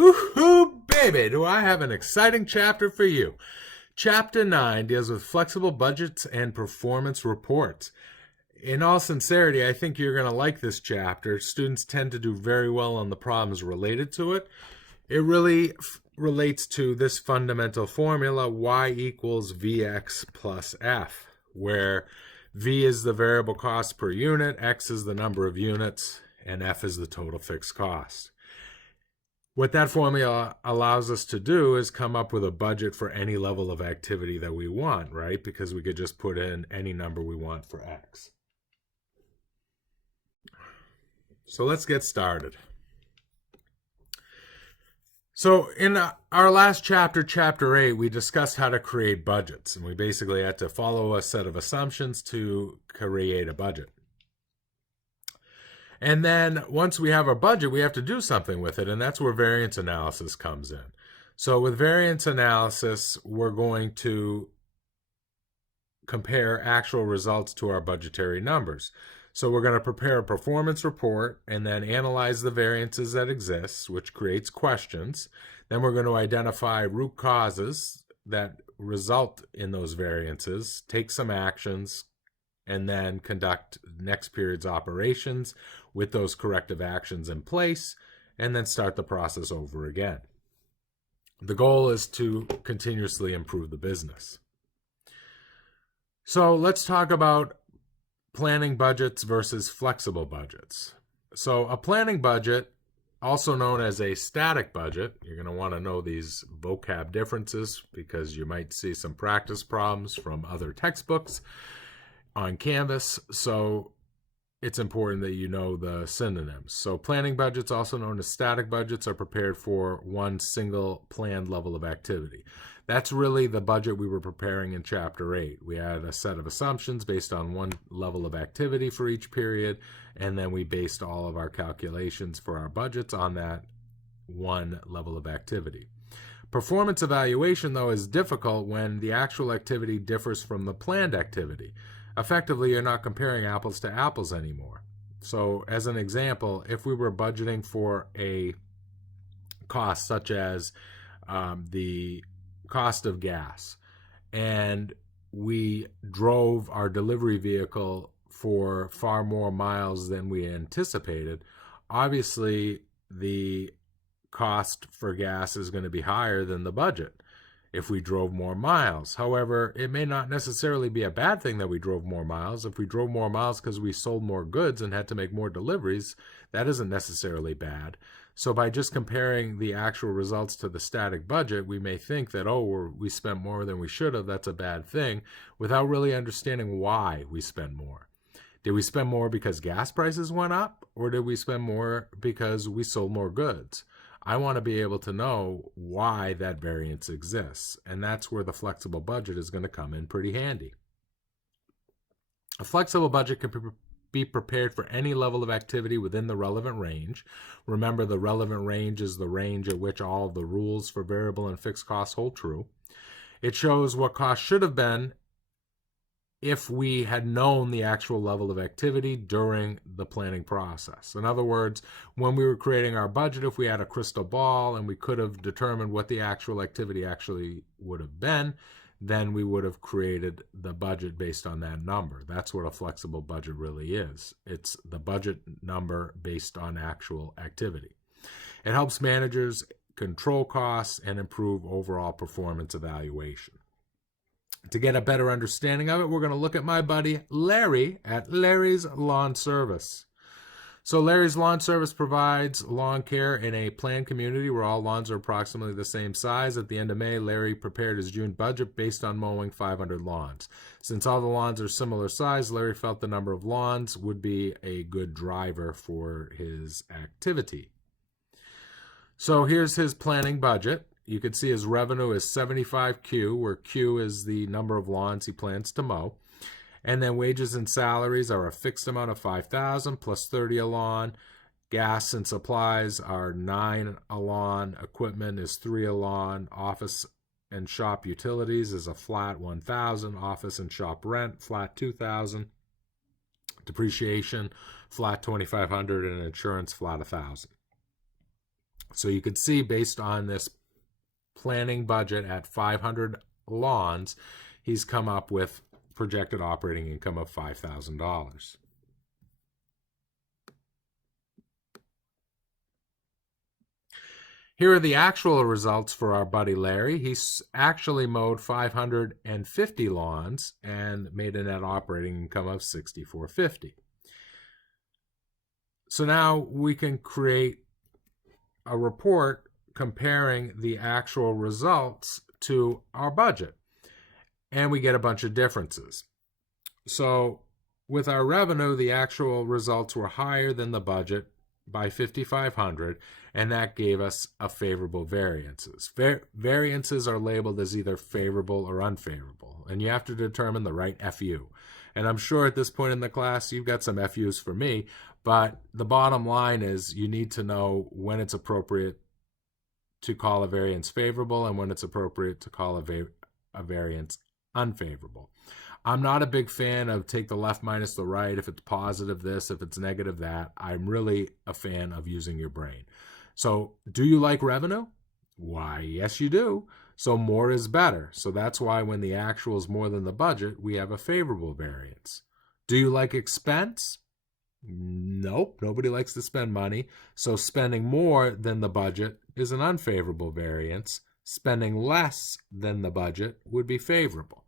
Woo-hoo, baby, do I have an exciting chapter for you. Chapter 9 deals with flexible budgets and performance reports. In all sincerity, I think you're going to like this chapter. Students tend to do very well on the problems related to it. It really relates to this fundamental formula, y equals Vx plus F, where V is the variable cost per unit, X is the number of units, and F is the total fixed cost. What that formula allows us to do is come up with a budget for any level of activity that we want, right? Because we could just put in any number we want for X. So let's get started. So in our last chapter, chapter 8, we discussed how to create budgets. And we basically had to follow a set of assumptions to create a budget. And then once we have our budget, we have to do something with it. And that's where variance analysis comes in. So with variance analysis, we're going to compare actual results to our budgetary numbers. So we're going to prepare a performance report and then analyze the variances that exist, which creates questions. Then we're going to identify root causes that result in those variances, take some actions, and then conduct next period's operations with those corrective actions in place, and then start the process over again. The goal is to continuously improve the business. So let's talk about planning budgets versus flexible budgets. So a planning budget, also known as a static budget, you're going to want to know these vocab differences because you might see some practice problems from other textbooks on Canvas, so it's important that you know the synonyms. So planning budgets, also known as static budgets, are prepared for one single planned level of activity. That's really the budget we were preparing in Chapter 8. We had a set of assumptions based on one level of activity for each period, and then we based all of our calculations for our budgets on that one level of activity. Performance evaluation, though, is difficult when the actual activity differs from the planned activity. Effectively, you're not comparing apples to apples anymore. So as an example, if we were budgeting for a cost such as the cost of gas, and we drove our delivery vehicle for far more miles than we anticipated, obviously the cost for gas is going to be higher than the budget if we drove more miles. However, it may not necessarily be a bad thing that we drove more miles. If we drove more miles because we sold more goods and had to make more deliveries, that isn't necessarily bad. So by just comparing the actual results to the static budget, we may think that, oh, we spent more than we should have, that's a bad thing, without really understanding why we spend more. Did we spend more because gas prices went up, or did we spend more because we sold more goods? I want to be able to know why that variance exists, and that's where the flexible budget is going to come in pretty handy. A flexible budget can be prepared for any level of activity within the relevant range. Remember, the relevant range is the range at which all of the rules for variable and fixed costs hold true. It shows what costs should have been if we had known the actual level of activity during the planning process. In other words, when we were creating our budget, if we had a crystal ball and we could have determined what the actual activity actually would have been, then we would have created the budget based on that number. That's what a flexible budget really is. It's the budget number based on actual activity. It helps managers control costs and improve overall performance evaluation. To get a better understanding of it, we're going to look at my buddy Larry at Larry's Lawn Service. So Larry's Lawn Service provides lawn care in a planned community where all lawns are approximately the same size. At the end of May, Larry prepared his June budget based on mowing 500 lawns. Since all the lawns are similar size, Larry felt the number of lawns would be a good driver for his activity. So here's his planning budget. You can see his revenue is 75Q, where Q is the number of lawns he plans to mow. And then wages and salaries are a fixed amount of $5,000 plus 30 a lawn. Gas and supplies are $9 a lawn. Equipment is $3 a lawn. Office and shop utilities is a flat $1,000. Office and shop rent, flat $2,000. Depreciation, flat $2,500, and insurance, flat $1,000. So you could see, based on this planning budget at 500 lawns, he's come up with projected operating income of $5,000. Here are the actual results for our buddy Larry. He's actually mowed 550 lawns and made a net operating income of $6,450. So now we can create a report comparing the actual results to our budget, and we get a bunch of differences. So with our revenue, the actual results were higher than the budget by $5,500, and that gave us a favorable variances. Variances are labeled as either favorable or unfavorable, and you have to determine the right FU. And I'm sure at this point in the class, you've got some FUs for me, but the bottom line is you need to know when it's appropriate to call a variance favorable and when it's appropriate to call a variance unfavorable. I'm not a big fan of take the left minus the right, if it's positive this, if it's negative that. I'm really a fan of using your brain. So do you like revenue? Why, yes you do. So more is better. So that's why when the actual is more than the budget, we have a favorable variance. Do you like expense? Nope, nobody likes to spend money. So spending more than the budget is an unfavorable variance. Spending less than the budget would be favorable.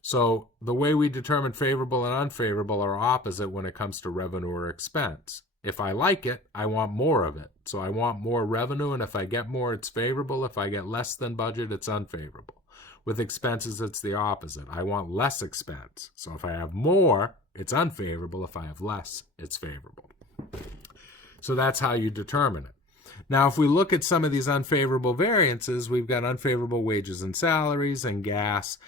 So the way we determine favorable and unfavorable are opposite when it comes to revenue or expense. If I like it, I want more of it. So I want more revenue, and if I get more, it's favorable. If I get less than budget, it's unfavorable. With expenses, it's the opposite. I want less expense. So if I have more, it's unfavorable. If I have less, it's favorable. So that's how you determine it. Now, if we look at some of these unfavorable variances, we've got unfavorable wages and salaries and gas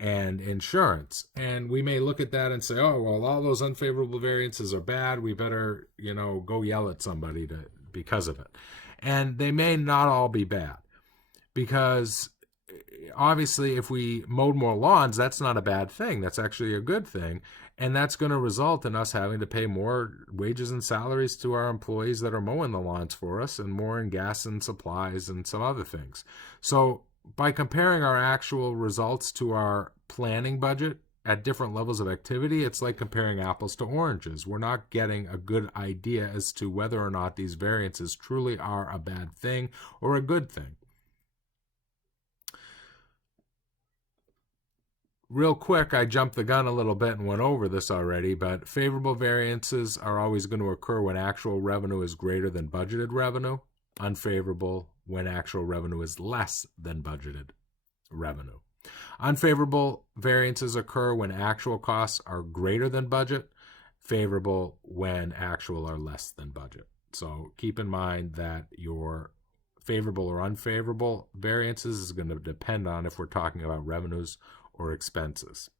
and insurance. And we may look at that and say, oh, well, all those unfavorable variances are bad. We better, go yell at somebody because of it. And they may not all be bad, because obviously if we mowed more lawns, that's not a bad thing. That's actually a good thing. And that's going to result in us having to pay more wages and salaries to our employees that are mowing the lawns for us, and more in gas and supplies and some other things. So by comparing our actual results to our planning budget at different levels of activity, it's like comparing apples to oranges. We're not getting a good idea as to whether or not these variances truly are a bad thing or a good thing. Real quick, I jumped the gun a little bit and went over this already, but favorable variances are always going to occur when actual revenue is greater than budgeted revenue. Unfavorable when actual revenue is less than budgeted revenue. Unfavorable variances occur when actual costs are greater than budget. Favorable when actual are less than budget. So keep in mind that your favorable or unfavorable variances is going to depend on if we're talking about revenues or expenses.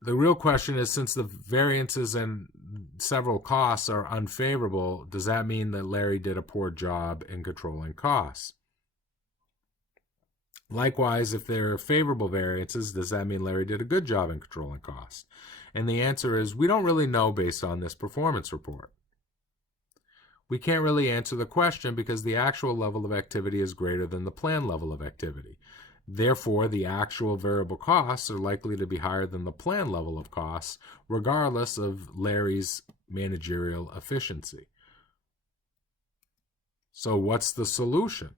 The real question is, since the variances and several costs are unfavorable, does that mean that Larry did a poor job in controlling costs? Likewise, if there are favorable variances, does that mean Larry did a good job in controlling costs? And the answer is, we don't really know based on this performance report. We can't really answer the question because the actual level of activity is greater than the planned level of activity. Therefore, the actual variable costs are likely to be higher than the planned level of costs, regardless of Larry's managerial efficiency. So what's the solution?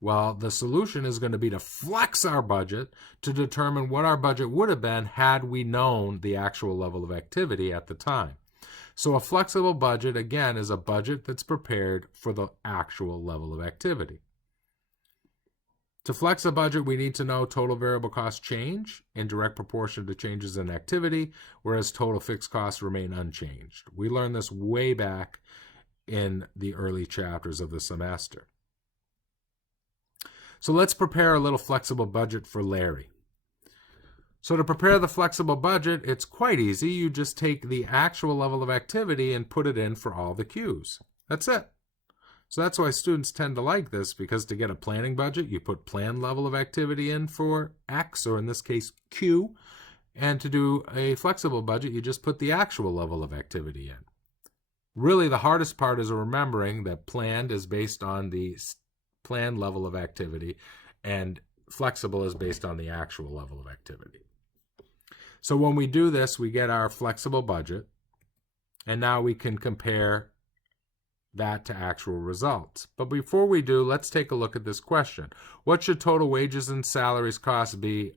Well, the solution is going to be to flex our budget to determine what our budget would have been had we known the actual level of activity at the time. So a flexible budget, again, is a budget that's prepared for the actual level of activity. To flex a budget, we need to know total variable costs change in direct proportion to changes in activity, whereas total fixed costs remain unchanged. We learned this way back in the early chapters of the semester. So let's prepare a little flexible budget for Larry. So to prepare the flexible budget, it's quite easy. You just take the actual level of activity and put it in for all the Qs. That's it. So that's why students tend to like this, because to get a planning budget, you put planned level of activity in for X, or in this case, Q. And to do a flexible budget, you just put the actual level of activity in. Really, the hardest part is remembering that planned is based on the planned level of activity, and flexible is based on the actual level of activity. So when we do this, we get our flexible budget, and now we can compare that to actual results. But before we do, let's take a look at this question. What should total wages and salaries costs be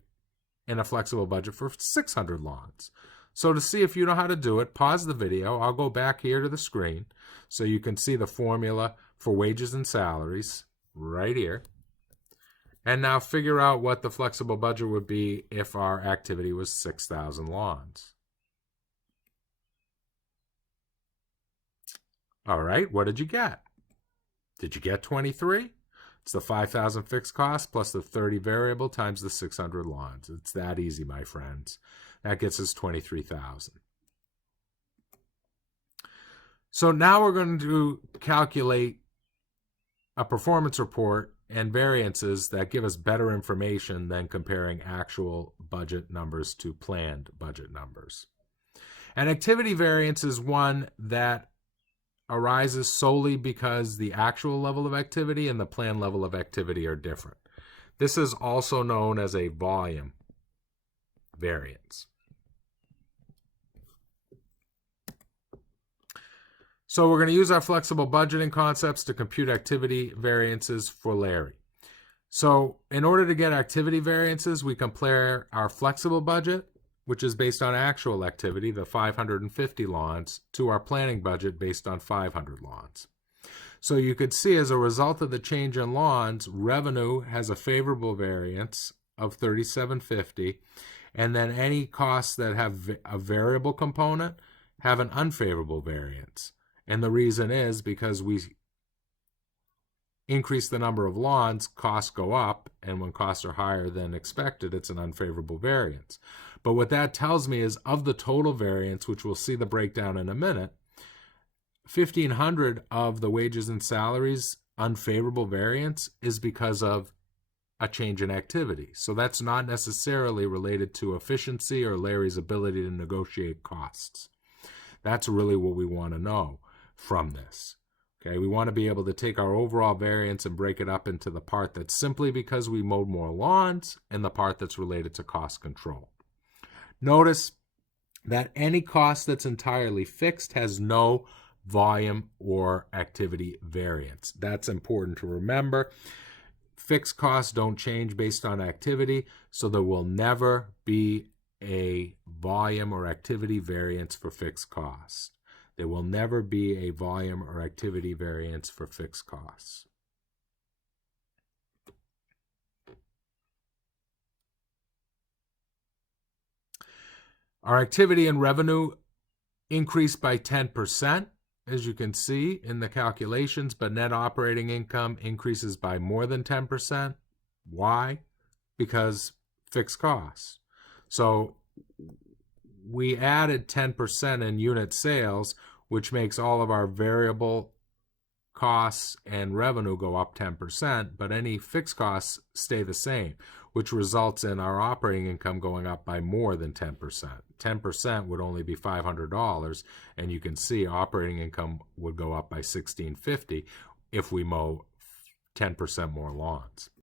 in a flexible budget for 600 lawns? So to see if you know how to do it, pause the video. I'll go back here to the screen so you can see the formula for wages and salaries right here. And now figure out what the flexible budget would be if our activity was 6,000 lawns. All right, what did you get? Did you get 23? It's the 5,000 fixed cost plus the 30 variable times the 600 lawns. It's that easy, my friends. That gets us 23,000. So now we're going to calculate a performance report and variances that give us better information than comparing actual budget numbers to planned budget numbers. An activity variance is one that arises solely because the actual level of activity and the planned level of activity are different. This is also known as a volume variance. So we're going to use our flexible budgeting concepts to compute activity variances for Larry. So in order to get activity variances, we compare our flexible budget, which is based on actual activity, the 550 lawns, to our planning budget based on 500 lawns. So you could see as a result of the change in lawns, revenue has a favorable variance of 3750, and then any costs that have a variable component have an unfavorable variance. And the reason is because we increase the number of lawns, costs go up, and when costs are higher than expected, it's an unfavorable variance. But what that tells me is of the total variance, which we'll see the breakdown in a minute, 1,500 of the wages and salaries unfavorable variance is because of a change in activity. So that's not necessarily related to efficiency or Larry's ability to negotiate costs. That's really what we want to know from this. Okay, we want to be able to take our overall variance and break it up into the part that's simply because we mowed more lawns and the part that's related to cost control. Notice that any cost that's entirely fixed has no volume or activity variance. That's important to remember. Fixed costs don't change based on activity, so there will never be a volume or activity variance for fixed costs. There will never be a volume or activity variance for fixed costs. Our activity and revenue increased by 10%, as you can see in the calculations, but net operating income increases by more than 10%. Why? Because fixed costs. So we added 10% in unit sales, which makes all of our variable costs and revenue go up 10%, but any fixed costs stay the same, which results in our operating income going up by more than 10%. 10% would only be $500, and you can see operating income would go up by $1,650 if we mow 10% more lawns.